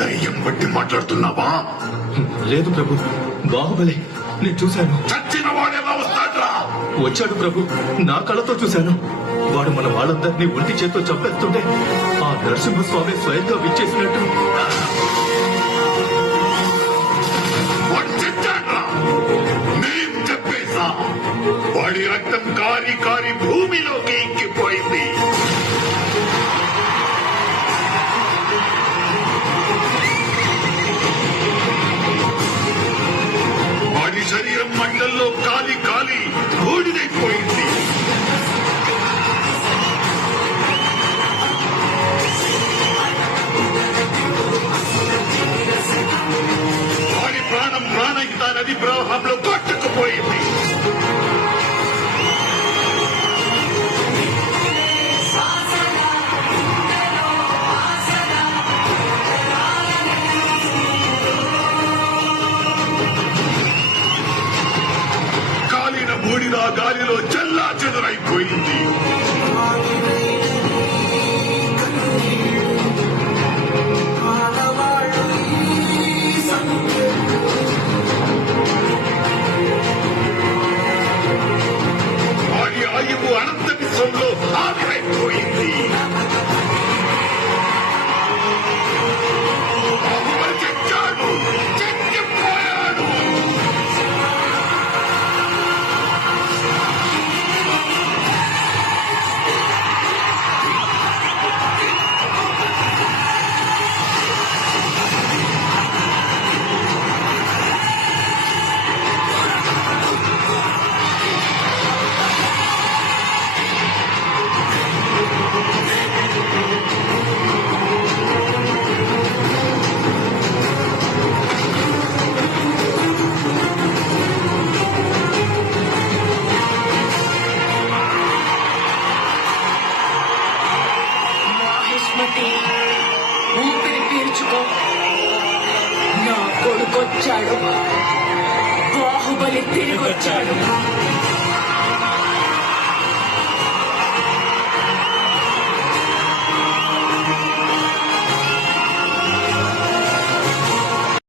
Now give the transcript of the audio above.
దయ్యం బట్టి మాట్లాడుతున్నావా? లేదు ప్రభు, బాహుబలి నేను చూశాను. చచ్చిన వాడేలా వస్తాడ్రా? వచ్చాడు ప్రభు, నా కళ్ళతో చూశాను. వాడు మన వాళ్ళందరినీ ఒంటి చేత్తో చంపేస్తుంటే ఆ నరసింహస్వామి స్వయంగా విచ్చేసినట్టు. వాడు చచ్చాడ్రా, మేం చెప్పేశా. వాడి రక్తం కారి కారి భూమిలోకి ఎక్కిపోయింది. వాడి శరీరం మంటల్లో కాలి కాలి బూడిదైపోయింది. వాడి ప్రాణం ప్రాణహిత నది ప్రవాహంలో కొట్టుకుపోయింది. కాలిన బూడిద గాలిలో చెల్లా చెదురైపోయింది. వాడి ఆయువు అనంత విశ్వంలో ఆవిరైపోయింది. బాహుబలి చచ్చాడు, చచ్చిపోయాడు. మహేష్మతి, ఊపిరి పీల్చుకో. నా కొడుకొచ్చాడు, బాహుబలి తిరిగొచ్చాడు.